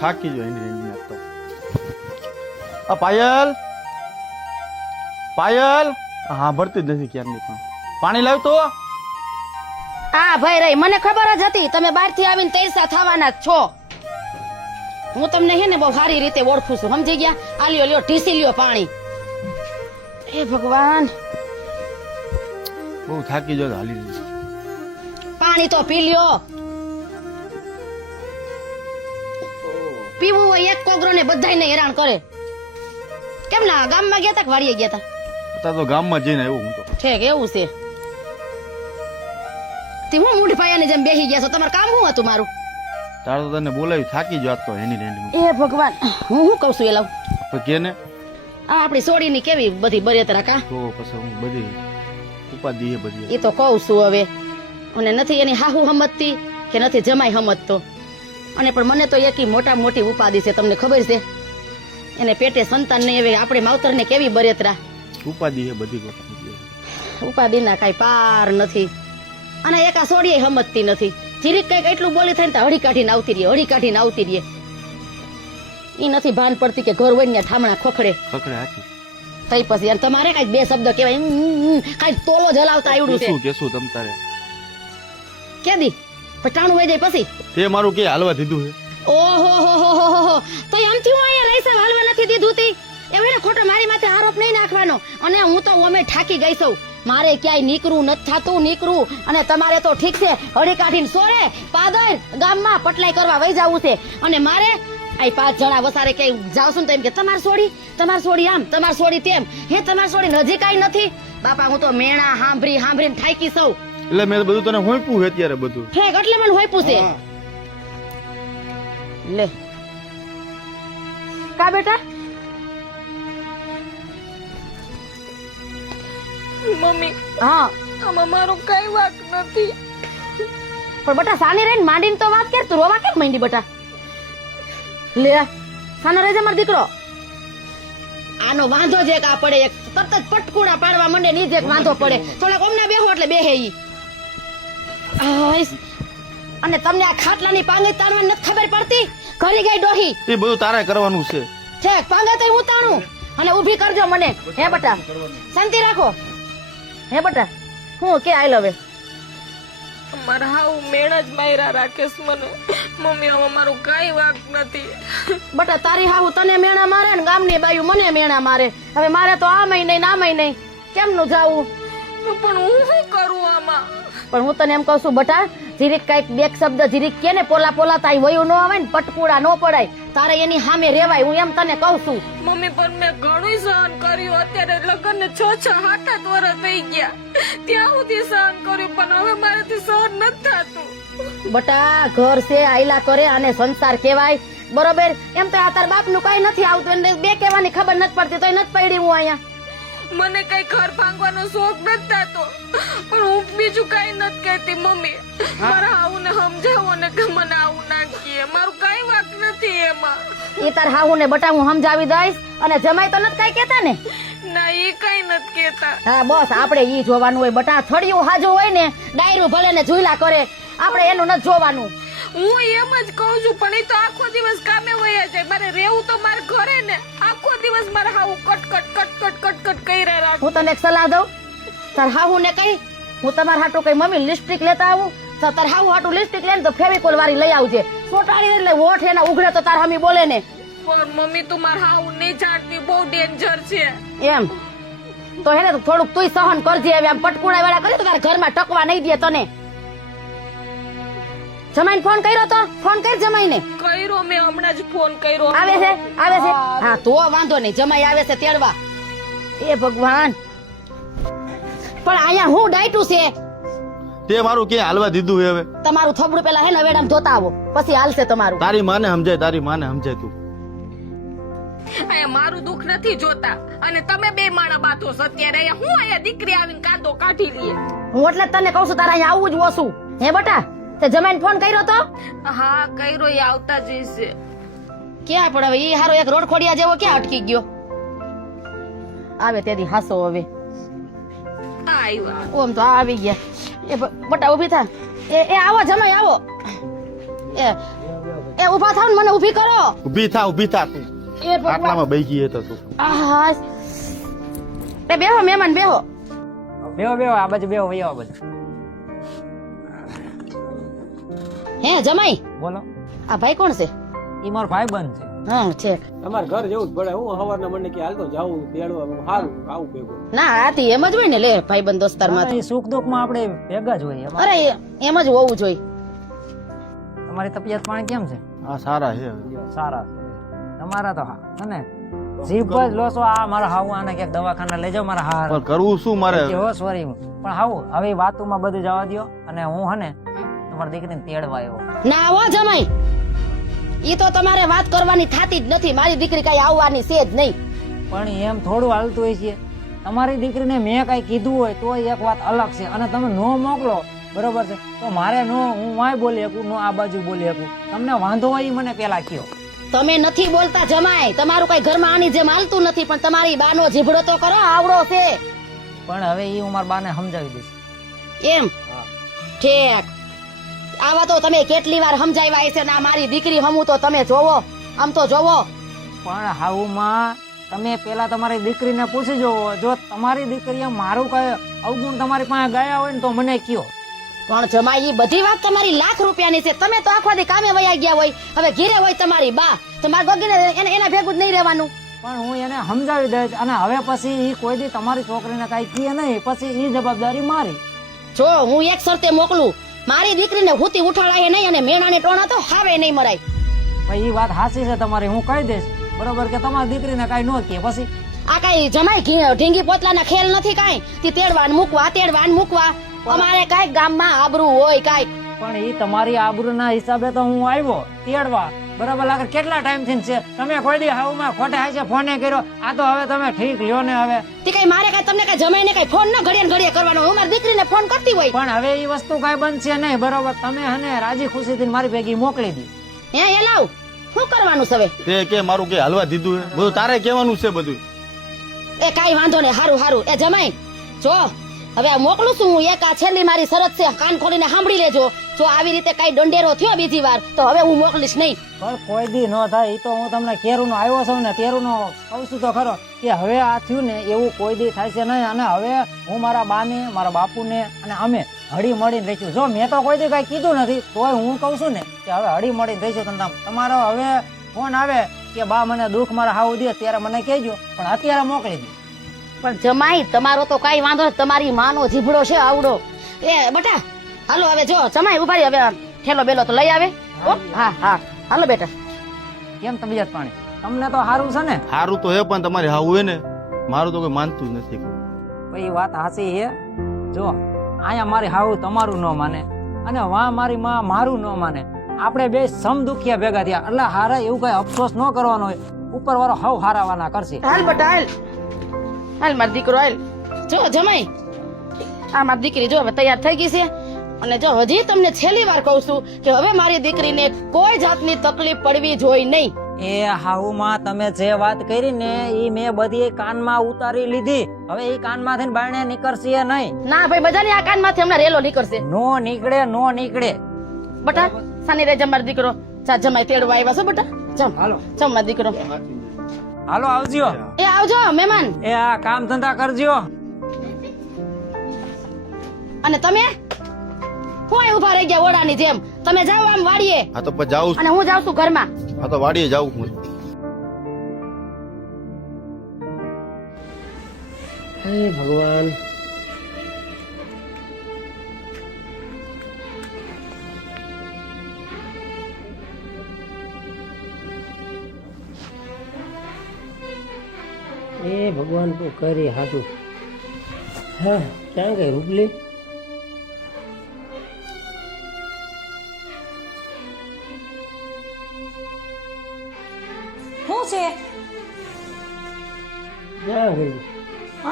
થાકી જો એની રેન્જ તો આ પાયલ પાયલ હા ભરતી જ નથી ક્યારની પણ પાણી લાવ તો હા ભાઈ રહી મને ખબર જ હતી તમે બહારથી આવીને તૈસા થવાના જ છો હું તમને હે ને બહુ સારી રીતે ઓળખું છું સમજી ગયા આ લ્યો લ્યો ઢીસી લ્યો પાણી હે ભગવાન બહુ થાકી જો હાલી રહી પાણી તો પી લ્યો પીવું હોય એક કોગરો ને બધાયને હેરાન કરે કેમ ના ગામમાં ગયા તા કે વાડીએ ગયા તા અત્યારે તો ગામમાં જઈને આવ્યો હું તો ઠીક એવું છે તે હું મૂઢ પાયાની જેમ બેસી ગયા છો તમારું કામ શું હતું મારું તારે તો તને બોલાવી થાકી જો તો એની રેન્જ એ ભગવાન હું શું કહું છું એ લાવ તો કે ને આ આપણી સોડીની કેવી બધી બરેતરા કા તો પછી હું બધી ઉપાધિ એ બધી એ તો કહું છું હવે અને નથી એની હાહુ હમતતી કે નથી જમાઈ હમતતો અને પણ મને તો એકી મોટા મોટી ઉપાધિ છે તમને ખબર છે એને પેટે સંતાન નહીં હવે આપણે માવતરને કેવી બરેતરા ઉપાધિ એ બધી ઉપાધિના કાંઈ પાર નથી અને એક આ સોડીએ હમતતી નથી જીરીક કઈક એટલું બોલી થાય ને હળી કાઢીને આવતી રહીએ ઈ નથી ભાન પડતી કે ઘર હોય ને ઠામણા ખોખડે હાથી તઈ પછી અને તમારે કઈક બે શબ્દ કહેવાય કઈક તોલો જલાવતા આવડું છે કેશું તમ તારે કેદી પટાણું વઈ જાય પછી તે મારું કે હાલવા દીધું છે ઓહો હો હો હો હો તો એમથી હું અહીંયા રહીશ હાલવા નથી દીધું તી એવે ને ખોટો મારી માથે આરોપ નહીં નાખવાનો અને હું તો ઓમે ઠાકી ગઈ છું મારે ક્યાંય નીકળવું નથી થતું નીકળવું અને તમારે તો ઠીક છે હળી કાઢીને સોરે પાદર ગામમાં પટલાઈ કરવા વઈ જવું છે અને મારે આ 5 જણા વસારે ક્યાંય જાવ છું ને તો એમ કે તમાર સોડી આમ તમાર સોડી તેમ હે તમાર સોડી નજીક આઈ નથી બાપા હું તો મેણા હાંભરીને થાકી સૌ એટલે મેં બધું તને હોઈપું છે અત્યારે બધું ઠેક એટલે મને હોઈપું છે લે કા બેટા મમ્મી હા આમાં મારો કઈ વાત નથી પણ બટા સાની રહીને માંડીને તો વાત કર તું રોવા કેમ માંડી બટા લે સાનો રહેજે મારો દીકરો આનો વાંધો જ એક આ પડે એક તરત જ પટકુડા પાડવા માંડે ની જ એક વાંધો પડે થોડાક ઓમના બેહો એટલે બેહે ઈ અને તમને આ ખાટલાની પાંગી તારવાની નથી ખબર પડતી ઘરી ગઈ ડોહી એ બધું તારે કરવાનું છે ઠેક પાંગે તો ઉતાણું અને ઊભી કરજો મને હે બટા શાંતિ રાખો હે બટા હું કે આઈ લવે મારા હાવ મેણા જ માયરા રાકેશ મને મમ્મી આમાં મારું કઈ વાક નથી બટા તારી હાહુ તને મેણા મારે ને ગામની બાયું મને મેણા મારે હવે મારે તો આ મહિને ના મહિને કેમનું જાવું પણ હું શું કરું આમાં પણ હું તને એમ કહું છું બટા જીરીક કઈક બે શબ્દ જીરીક કે ને પોલા તાઈ વયું ન આવે ને પટકુડા ન પડાય તારે એની સામે રેવાય હું એમ તને કહું છું મમ્મી પણ મેં ઘણું સહન કર્યું અત્યારે લગ્ન ને 6-7 વર્ષ થઈ ગયા ત્યાં સુધી સહન કર્યું પણ હવે મારાથી સહન નથી થતું બટા ઘર છે આયલા કરે અને સંસાર કહેવાય બરોબર એમ તો આ તાર બાપ નું કઈ નથી આવતું એને બે કહેવાની ખબર નથી પડતી તો નથી પડી હું અહીંયા મને કઈ ઘર ભાંગવાનો શોખ નથી થતો પણ હું બીજું કઈ નથી કહેતી મમ્મી મારા આવું સમજાવો ને કે મને આવું ના કહે મારું કઈ વાત નથી એમાં એ તાર હાહુ ને બટા હું સમજાવી દઈશ અને જમાઈ તો નથી કઈ કેતા ને ના એ કઈ નથી કેતા હા બસ આપણે ઈ જોવાનું હોય બટા થડિયું હાજુ હોય ને ડાયરું ભલે ને ઝૂલા કરે આપણે એનું નથી જોવાનું હું એમ જ કહું છું પણ એ તો આખો દિવસ કામે વયા જાય મારે રહેવું તો મારે ઘરે ને આખો દિવસ મારે હાવું કટ કર્યા રાખ હું તને એક સલાહ દઉં તાર હાહુ ને કઈ હું તમારા હાટુ કઈ મમ્મી લિપસ્ટિક લેતા આવું તો તાર હાહુ હાટુ લિપસ્ટિક લે ને તો ફેવિકોલ વાળી લઈ આવજે સોટાડી એટલે વોટ એના ઉઘડે તો તાર હમી બોલે ને પણ મમ્મી તું મારા હાવું નહીં જાણતી બહુ ડેન્જર છે એમ તો હેને થોડુંક તુંય સહન કરજે હવે આમ પટકુડા વાળા કરી તો તારા ઘરમાં ટકવા નહીં દે તને જમાઈને ફોન કર્યો તો ફોન કર જમાઈને કર્યો મેં હમણાં જ ફોન કર્યો આવે છે હા તો વાંધો નહીં જમાઈ આવે છે તેડવા એ ભગવાન પણ અહીંયા હું ડાયટું છે તે મારું કે હાલવા દીધું હવે તમારું થબડું પેલા હે ને વેડામ ધોતા આવો પછી હાલશે તમારું તારી માને સમજાય તું અહીંયા મારું દુઃખ નથી જોતા અને તમે બે માણા બાતો છો અત્યારે અહીંયા હું અહીંયા દીકરી આવીને કાંદો કાઢી લઈએ હું એટલે તને કહું છું તારા અહીંયા આવવું જ ઓછું હે બટા તે જમાઈને ફોન કર્યો તો હા કર્યો એ આવતા જ છે ક્યાં પણ હવે ઈ હારો એક રોડ ખોડિયા જેવો ક્યાં અટકી ગયો આવે તેદી હાસો હવે આવ્યા ઓમ તો આવી ગયા એ બટા ઊભી થા એ આવો જમાઈ આવો એ એ ઊભા થાવ ને મને ઊભી કરો. ઊભી થા તું. એ ભગવાન. આટલામાં બેહી ગઈ તો તું. આહા. એ બેહો મહેમાન બેહો. બેહો આ બાજુ બેહો વહી આવો બધું. હે જમાઈ બોલો. આ ભાઈ કોણ છે? ઈ મારો ભાઈ બંધ છે. હા છે. તમારે ઘર જવું જ પડે. હું સવારના મને કે હાલ તો જાવું તેડવા સારું આવું ભેગું. ના આથી એમ જ હોય ને લે ભાઈબંધ દોસ્તાર માં. એ સુખ દુઃખ માં આપણે ભેગા જ હોઈએ. અરે એમ જ હોવું જોઈએ. તમારી તબિયત પાણી કેમ છે? આ સારા છે. સારા છે. તમારા તો હા અને જીભ જ લોસો. આ મારા હાવ આને ક્યાંક દવાખાના લઈ જાઓ મારા હાર. પણ કરવું શું મારે? હો સોરી પણ હાવ હવે વાતોમાં બધું જવા દ્યો અને હું હને તમારી દીકરીને તેડવા આવ્યો. ના હો જમાઈ ઈ તો તમારે વાત કરવાની થાતી જ નથી. મારી દીકરી કઈ આવવાની છે જ નહીં. પણ એમ થોડું હાલતું હોય છે. તમારી દીકરીને મેં કઈ કીધું હોય તો એક વાત અલગ છે અને તમે નો મોકલો બરોબર છે તો મારે નો હું વાય બોલી શકું નો આ બાજુ બોલી શકું. તમને વાંધો હોય મને પેલા કયો. તમે નથી બોલતા જમાઈ. તમારું કઈ ઘરમાં આની જેમ હાલતું નથી પણ તમારી બાનો જીભડો તો કરો આવડો છે. પણ હવે એ હું મારા બાને સમજાવી દઈશ. એમ ઠીક. આવા તો તમે કેટલી વાર સમજાવ્યા હશે ના મારી દીકરી હમું તો તમે જોવો આમ તો જોવો. પણ હાઉમાં તમે પેલા તમારી દીકરીને પૂછી જોવો. જો તમારી દીકરીએ મારું કઈ અવગુણ તમારી પાસે ગયા હોય ને તો મને કયો. પણ જમાઈ ઈ બધી વાત તમારી લાખ રૂપિયાની છે. તમે તો આખો દી કામે વયા ગયા હોય. હવે ઘીરે હોય તમારી બા તમારા ગગીને એના ભેગું જ નહીં રહેવાનું. પણ હું એને સમજાવી દઈશ અને હવે પછી ઈ કોઈ દી તમારી છોકરીને કઈ કહે નહીં પછી ઈ જવાબદારી મારી. જો હું એક શરતે મોકલું મારી દીકરીને હુતી ઉઠાડાય નહીં અને મેણાને ટોણા તો હાવે નહીં મરાય. ભાઈ ઈ વાત સાચી છે તમારી. હું કહી દઈશ બરોબર કે તમારી દીકરીને કઈ ન કહે પછી. આ કઈ જમાઈ ઢીંગી પોતલાના ખેલ નથી કાઈ. તી તેડવાન મૂકવા અમારે કાઈ ગામમાં આબરૂ હોય કાઈ. પણ ઈ તમારી આબરૂના હિસાબે તો હું આવ્યો તેડવા બરાબર લાગે. કેટલા ટાઈમ થી છે તમે કોઈ દી હાઉમાં ખોટે હાચે ફોને કર્યો. આ તો હવે તમે ઠીક લ્યો ને હવે. તી કઈ મારે કઈ તમને કઈ જમાઈને કઈ ફોન ન ઘડીએ કરવાનો. હું મારી દીકરીને ફોન કરતી હોય. પણ હવે ઈ વસ્તુ કઈ બનશે નહીં બરોબર. તમે હને રાજી ખુશીથી મારી ભેગી મોકલી દી. હે લાવ શું કરવાનું છે હવે? તે કે મારું કે હલવા દીધું હે બધું તારે કહેવાનું છે બધું. એ કાઈ વાંધો નહીં. હારું એ જમાઈ જો હવે આ મોકલું છું હું. એક આ છેલ્લી મારી શરત છે કાન ખોલીને સાંભળી લેજો. જો આવી રીતે કઈ દંડેરો થયો બીજી વાર તો હવે હું મોકલીશ નહીં. પણ કોઈ દી ન થાય. ઈ તો હું તમને કેરું નો આવ્યો છું ને તેરું નો કહું છું તો ખરો કે હવે આ થયું ને એવું કોઈ દી થાય છે નહીં. અને હવે હું મારા બાને મારા બાપુને અને અમે હળી મળીને રહીશું. જો મેં તો કોઈ દી કઈ કીધું નથી તોય હું કહું છું ને કે હવે હળી મળીને રહીશું. તમારો હવે ફોન આવે કે બા મને દુઃખ મારા હાવ દે ત્યારે મને કહેજો પણ અત્યારે મોકલી દે. પણ જમાઈ તમારો તો કઈ વાંધો નથી. તમારી માનો જીભડો છે આવડો. એ બટા હાલો હવે જો જમાઈ ઉભા રહી. હવે ઠેલો બેલો તો લઈ આવે. હા હાલો બેટા. કેમ તબિયત પાણી? તમને તો સારું છે ને? સારું તો હે પણ તમારી હાવ હે ને મારું તો કોઈ માનતું જ નથી. ભાઈ વાત હાચી છે. જો અહીંયા મારી હાવ તમારું ન માને અને વા મારી માં મારું ન માને. આપણે બે સમ દુખિયા ભેગા થયા એટલે હારે એવું કઈ અફસોસ ન કરવાનો હોય. ઉપર વાળો હાવ હારાવાના કરશે. હાલ બટા હાલ મારી દીકરો હાલ. જો જમાઈ આ મારી દીકરી જો હવે તૈયાર થઈ ગઈ છે. અને જો હજી તમને છેલ્લી વાર કહું છું કે હવે મારી દીકરીને કોઈ જાતની તકલીફ પડવી જોઈએ નહીં. એ હાઉમાં તમે જે વાત કરી ને એ મેં બધી કાનમાં ઉતારી લીધી. હવે એ કાનમાંથી બારણે નીકળશે નહીં. ના ભાઈ બધાની આ કાનમાંથી હમણાં રેલો નીકળશે. નો નીકળે બટા સાની રે જમ મારી દીકરો. જા જમાઈ તેડવા આવ્યા છો બટા. જમ મારી દીકરો. હાલો આવજો. એ આવજો મહેમાન. એ આ કામ ધંધા કરજો. અને તમે હું ઉભા રહી ગયા ઓડાની જેમ. તમે જાઓ આમ વાડીએ. હા તો પછી જાઉં. અને હું જાઉં છું ઘરમાં. હા તો વાડીએ જાઉં હું. હે ભગવાન. એ ભગવાન તું કરી હાથું. હા ક્યાં ગઈ રૂપલી? શું છે? ક્યાં ગઈ?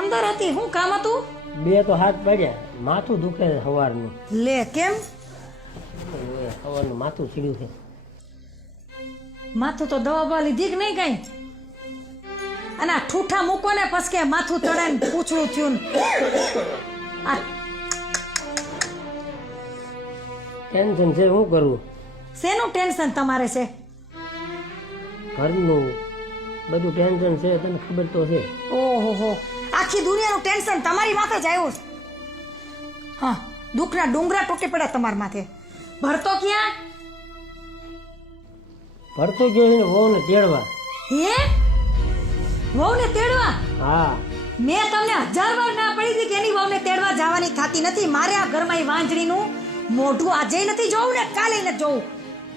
અંદર હતી. શું કામ હતું? બે તો હાથ પાડ્યા. માથું દુખે છે સવારનું. લે કેમ? સવારનું માથું ચીડ્યું છે. માથું તો દવા બવા લીધી કે નહીં કઈ? અને આ ઠૂઠા મૂકો ને પછી કે માથું ચડે ને પૂછડું થયું ને. આ ટેન્શન છે શું કરવું? શેનું ટેન્શન તમારે છે? ઘરનું બધું ટેન્શન છે, તને ખબર તો છે. ઓહો હો, આખી દુનિયાનું ટેન્શન તમારી માથે જ આવ્યું છે. હા, દુઃખના ડુંગરા તૂટી પડ્યા તમારા માથે. ભરતો ક્યાં? ભરતો ગયો છે ને વહુને તેડવા. હે, વહુને તેડવા? હા, મેં તમને 1000 વાર ના પડી હતી કે એની વહુને તેડવા જવાની થતી નથી. મારે આ ઘરમાં એ વાંજળીનું મોઢું આજે નથી જોવું ને કાલે નથી જોવું.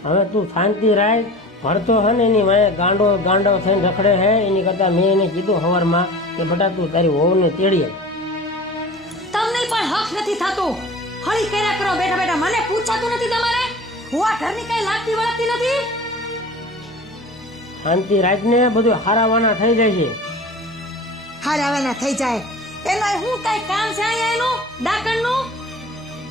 હવે તું શાંતિ રાખ. ભરતો છે ને એની વાંહે ગાંડો થઈને રખડે છે. એની કરતા મેં એને કીધું સવારમાં કે બટા તું તારી વહુને તેડીએ. તમને પણ હક નથી થતું. હળી કર્યા કરો બેઠા બેઠા. મને પૂછાતું નથી તમારે? હું આ ઘરની કઈ લાગતી વળગતી નથી. શાંતિ રાખને, બધું હારાવાના થઈ જાય છે. હારાવાના થઈ જાય એનો હું કઈ કામ છે અહીંયા એનું ડાકણનું?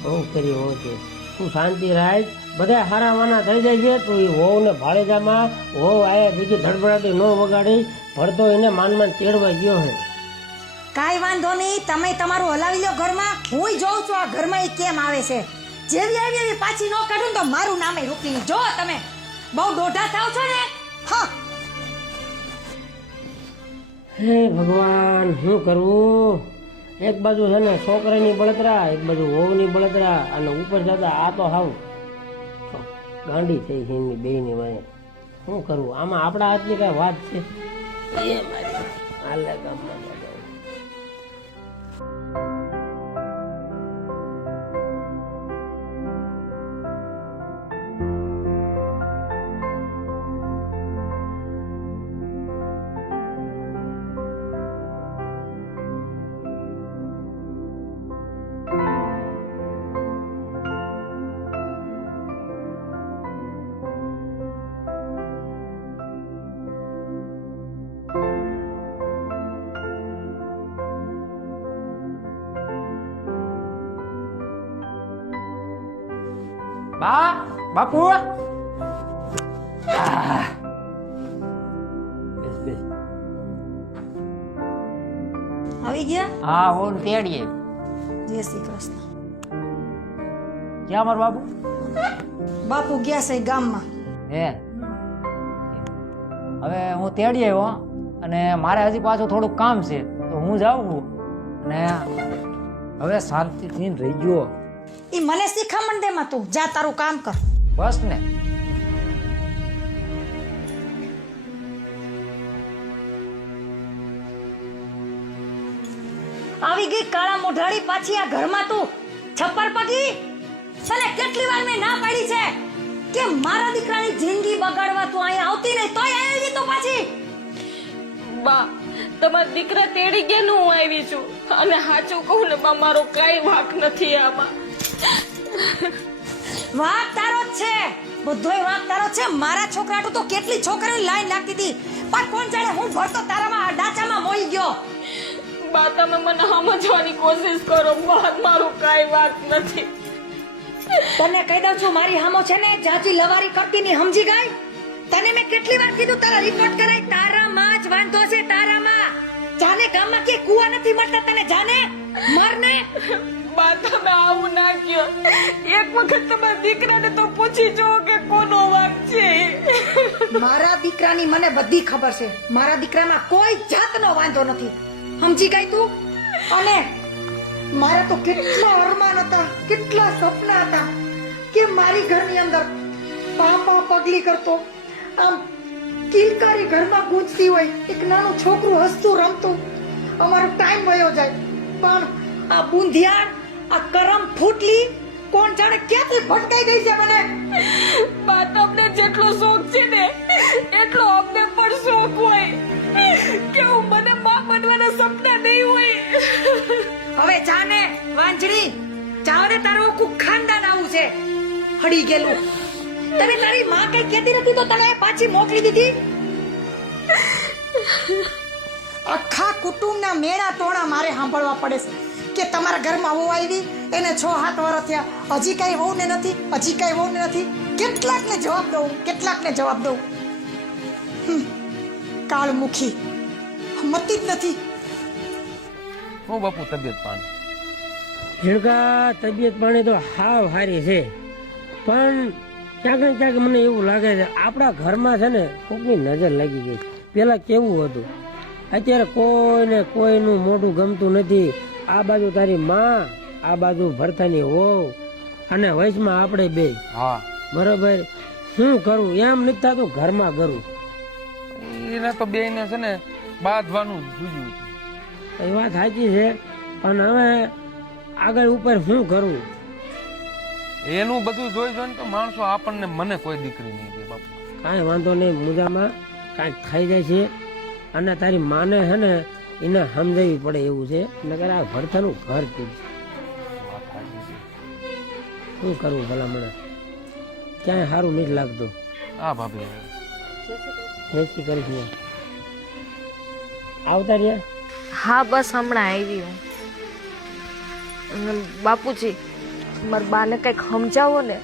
બહુ કરી હોવ છે. તું શાંતિ રાખ, બધા હારાવાના થઈ જાય છે. તું એ વહુને ભાળેજામાં વહુ આયા બીજી ધડબડાટી ન વગાડી. ભરતો એને માનમાં તેડવા ગયો છે. કાઈ વાંધો નહીં, તમે તમારું હલાવી લો ઘરમાં. હું જોઉં છું આ ઘરમાં એ કેમ આવે છે. જેવી આવી એવી પાછી ન કાઢું તો મારું નામે રૂકીને જો. તમે બહુ દોઢા થાવ છો ને. હા, હે ભગવાન, શું કરવું? એક બાજુ છે ને છોકરાની બળતરા, એક બાજુ વહુની બળતરા, અને ઉપર જતા આ તો હાવ ગાંડી થઈ છે એની બેયની વાંહે. શું કરવું? આમાં આપણા હાથની કઈ વાત છે? એ મારી હાલે ગામમાં જાઉં. બા, બાપુ. બેસ બેસ. આવી ગયા? હા, હું તેડીએ. જય શ્રી કૃષ્ણ. ક્યાં મારો બાપુ? બાપુ ગયા છે ગામમાં. હે, હવે હું તેડી આવ્યો અને મારે હજી પાછું થોડુંક કામ છે તો હું જાઉં છું. અને હવે શાંતિથી રહી ગયો. ઈ મને શીખામણ દે માં. તું જા તારું કામ કર. બસ ને. આવી ગઈ કાળા મોઢાળી પાછી આ ઘરમાં તું. છપ્પર પગી છલે કેટલી વાર મેં ના પાડી છે કે મારા દીકરાની જિંદગી બગાડવા તું અહીંયા આવતી નહીં, તોય આવી તું પાછી. બા, તમારા દીકરા તેડી ગયા હું આવી છું. અને સાચું કહું ને બા, મારો કઈ વાંક નથી આમાં. વાંક તારો જ છે, બધોય વાંક તારો છે. મારા છોકરાનું તો કેટલી છોકરીઓની લાઈન લાગતી હતી, પણ કોણ જાણે હું ભરતો તારામાં ડાચામાં મોઈ ગયો. બા, તમે મને સમજવાની કોશિશ કરો. બા, મારું કઈ વાંક નથી. તને કહી દઉં છું, મારી હામો છે ને જાજી લવારી કરતી ની સમજી ગઈ? તને મેં કેટલી વાર કીધું તારા રિપોર્ટ કરાય. તારામાં જ વાંધો છે, તારામાં. જાને ગામમાં કે કુવા નથી મળતા તને, જાને મરને. બા, તમે આવું ના કયો. એક વખત તમારા દીકરાને તો પૂછી જો કે કોનો વાંક છે. મારા દીકરાની મને બધી ખબર છે. મારા દીકરામાં કોઈ જાતનો વાંધો નથી, સમજી ગઈ તું? અને મારા તો કેટલા અરમાન હતા, કેટલા સપના હતા કે મારી ઘરની અંદર પાપા પગલી કરતો, આમ કિલકારી ઘરમાં ગૂંજતી હોય, એક નાનું છોકરું હસતું રમતું, અમારો ટાઈમ વયો જાય. પણ આ બુંધિયાર, આ કરમ ફૂટલી, કોણ જાણે ક્યાંથી ભટકાઈ ગઈ છે મને. બા, તમને જેટલો શોખ છે ને એટલો અમને પણ શોખ હોય કે હું મને માં બનવાના સપના નહીં હોય. હવે જાને વાંજળી, જાવને તારું આખું ખાનદાન આવું છે હડી ગયેલું. તને તારી માં કઈ કહેતી નથી તો તને પાછી મોકલી દીધી. આખા કુટુંબના મેળા ટોણા મારે સાંભળવા પડે છે કે તમારા ઘરમાં વહુ આવી, એને 6-7 વર્ષ થયા, હજી કઈ વહુ ને નથી, હજી કઈ વહુ ને નથી. કેટલાકને જવાબ દઉં, કેટલાકને જવાબ દઉં. કાળમુખી મતી જ નથી. હું બાપુ તબિયત પાણી? ઝીણકા તબિયત પાણી તો હાવ સારી છે, પણ ક્યાંક ને ક્યાંક મને એવું લાગે છે આપણા ઘરમાં છે ને કોકની નજર લાગી ગઈ. પેલા કેવું હતું, અત્યારે કોઈને કોઈનું મોઢું ગમતું નથી. આ બાજુ તારી માં, આ બાજુ ભરથાની વહુ, અને વયસમાં આપણે બે. હા બરોબર, શું કરું એમ નથી થતું, ઘરમાં કરું. એને તો બેયને છે ને બાંધવાનું જોયું એ વાત સાચી છે, પણ હવે આગળ ઉપર શું કરવું? એનું બધું જોઈ જોઈને તો માણસો આપણને મને કોઈ દીકરી નહીં દે બાપુ. કાંઈ વાંધો નહીં, મુજામાં કાંઈક થઈ જાય છે. અને તારી માને છે ને એને સમજાવવી પડે એવું છે, નકર આ ભરથાનું ઘર તૂટશે. વાત સાચી છે. શું કરવું ભલા મને, ક્યાંય સારું નથી લાગતું. હા ભાભી, જેસી કરીશ ને આવતા રહ્યા. હા બસ હમણાં આવી હું. બાપુજી, મારા બાને કંઈક સમજાવો ને.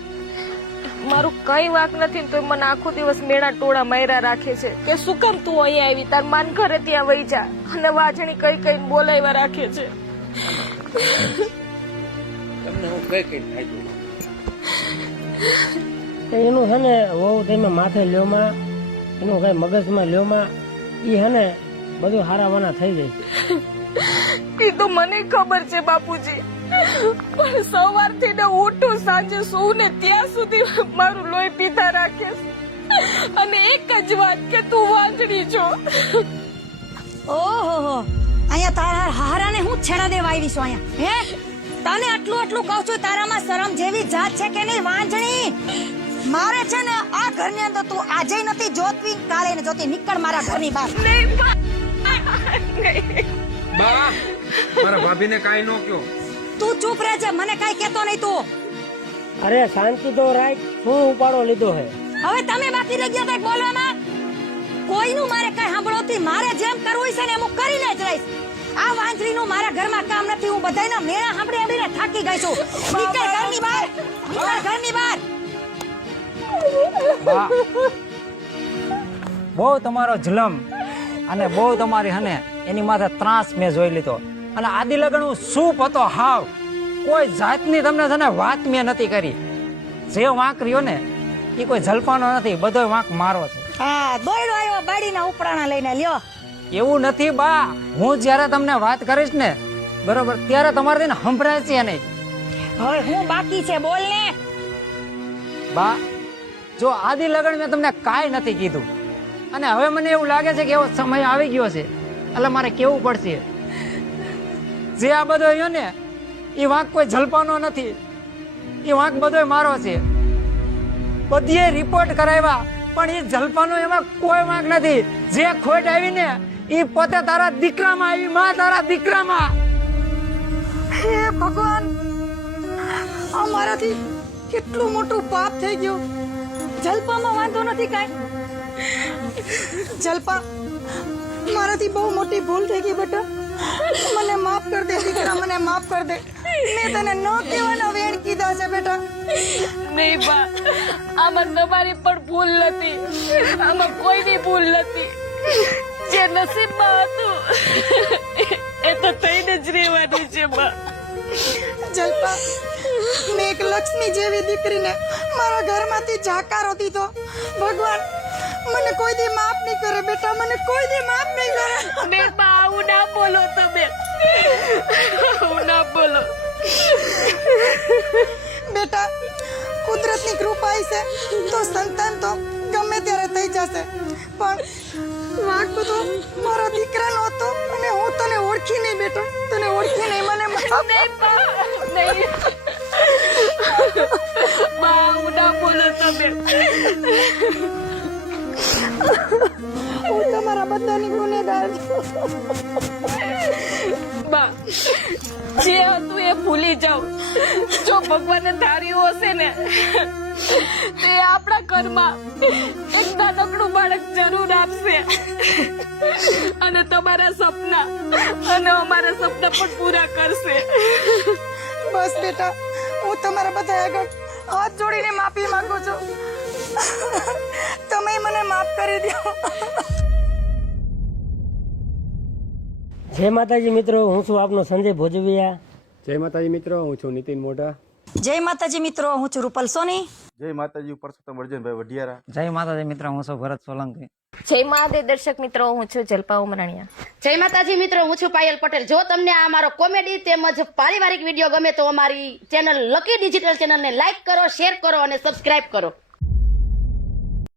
મારું કઈ વાંક નથી ને તોય મને આખો દિવસ મેળા ટોળા માર્યા રાખે છે કે શું કામ તું અહીંયા આવી, તાર માન ઘરે ત્યાં વહી જા, અને વાજણી કઈ કઈ બોલાવ્યા રાખે છે. તમને હું કઈ કઈ થાય તો એનું છે ને વહુ તમે માથે લ્યોમાં, એનું કઈ મગજમાં લ્યોમાં, એ છે ને બધું હારાવાના થઈ જાય છે. એ તો મને ખબર છે બાપુજી, પણ સવારથી ને ઉઠું સાંજે સૂવું ને ત્યાં સુધી મારું લોહી પીતા રાખે છે. અને એક જ વાત કે તું વાંજણી છો. ઓહો, અહીંયા તારા હારાને હું છેડા દેવા આવી છું અહીંયા? હે, તને આટલું કહું છું, તારામાં શરમ જેવી જાત છે કે નહીં વાંજણી? મારે છે ને આ ઘરની અંદર તું આજે નથી જોતવી, કાલે ને જોતી, નીકળ મારા ઘરની બહાર. નહીં બા, નહીં. બા, મારા ભાભીને કાઈ નો કયો. તું ચૂપ રહેજે, મને કાઈ કહેતો નહીં તું. અરે શાંતિ તો રાખ, શું ઉપાડો લીધો હે? હવે તમે બાકી રહી ગયા કઈક બોલવામાં. કોઈનું મારે કઈ સાંભળોતી, મારે જેમ કરવું છે ને એમ હું કરીને જ રહીશ. આ વાંજળીનું મારા ઘરમાં કામ નથી, હું બધાયના મેળા સાંભળીને થાકી ગઈ છું. નીકળ ઘરની બહાર, નીકળ ઘરની બહાર. બા, બહુ તમારો જલમ અને બહુ તમારી હને એની માથે ત્રાસ મેં જોઈ લીધો. અને આદિ લગન હું સૂપ હતો હાવ, કોઈ જાતની તમને છે ને વાત મેં નથી કરી. જે વાંક રહ્યો ને એ કોઈ જલપાનો નથી, બધો વાંક મારો છે. હા, દોડ્યો આવ્યો બાડીના ઉપરાણા લઈને, લ્યો. એવું નથી બા, હું જ્યારે તમને વાત કરીશ ને બરોબર ત્યારે તમારે તેને સંભળાય છે નહીં. હવે હું બાકી છે, બોલ ને. બા, જો આદિ લગન મેં તમને કાંઈ નથી કીધું, અને હવે મને એવું લાગે છે કે એવો સમય આવી ગયો છે એટલે મારે કેવું પડશે. જે આ બધો રહ્યો ને એ વાંક કોઈ ઝલપાનો નથી, એ વાંક બધો મારો છે. બધીએ રિપોર્ટ કરાવ્યા પણ એ ઝલપાનો એમાં કોઈ વાંક નથી. જે ખોટ આવી ને એ પોતે તારા દીકરામાં આવી, માં તારા દીકરામાં. હે ભગવાન, અમારાથી કેટલું મોટું પાપ થઈ ગયું. જલપામાં વાંધો નથી કાંઈ. જલપા, મારાથી બહુ મોટી ભૂલ થઈ ગઈ બેટા, મને માફ કર દે દીકરા, મને માફ કર દે. મેં તને ન કહેવાના વેણ કીધા છે બેટા. નહીં બા, આમાં તમારી પણ ભૂલ નથી, આમાં કોઈની ભૂલ નથી. જે નસીબમાં હતું એ તો થઈને જ રહેવાનું છે બા. જલપા, મેં એક લક્ષ્મી જેવી દીકરીને મારા ઘરમાંથી જાકારો દીધો. ભગવાન મને કોઈ દી માફ નહીં કરે બેટા, મને કોઈ દી માફ નહીં કરે. બેન બા, આવું ના બોલો તમે, આવું ના બોલો. બેટા, કુદરતની કૃપા છે તો સંતાન તો ગમે ત્યારે થઈ જશે, પણ વાંક બધો મારા દીકરાનો હતો અને હું તને ઓળખી નહીં બેટા, તને ઓળખી નહીં. મને માફ. નહીં બા, નહીં બા, આવું ના બોલો તમે. હું તમારા બધાની ગુનેગાર છું. બા, જે હતું એ ભૂલી જાઉં. જો ભગવાને ધાર્યું હશે ને તે આપણા ઘરમાં એક નાનકડું બાળક જરૂર આપશે, અને તમારા સપના અને અમારા સપના પણ પૂરા કરશે. બસ બેટા, હું તમારા બધા આગળ હાથ જોડીને માફી માંગુ છું. તમે મને માફ કરી દો. જય માતાજી મિત્રો, હું છું આપનો સંજય ભોજવિયા. જય માતાજી મિત્રો, હું છું નીતિન મોઢા. જય માતાજી મિત્રો, હું છું રૂપલ સોની. જય માતાજી પરસોત્તમ અર્જુનભાઈ વઢિયારા. જય માતાજી મિત્ર, હું છું ભરત સોલંકી. જય મહાદેવ દર્શક મિત્રો, હું છું જલ્પા ઉમરાણીયા. જય માતાજી મિત્રો, હું છું પાયલ પટેલ. જો તમને આ મારો કોમેડી તેમજ પારિવારિક વિડીયો ગમે તો અમારી ચેનલ લકી ડિજિટલ ચેનલને લાઈક કરો, શેર કરો અને સબસ્ક્રાઇબ કરો.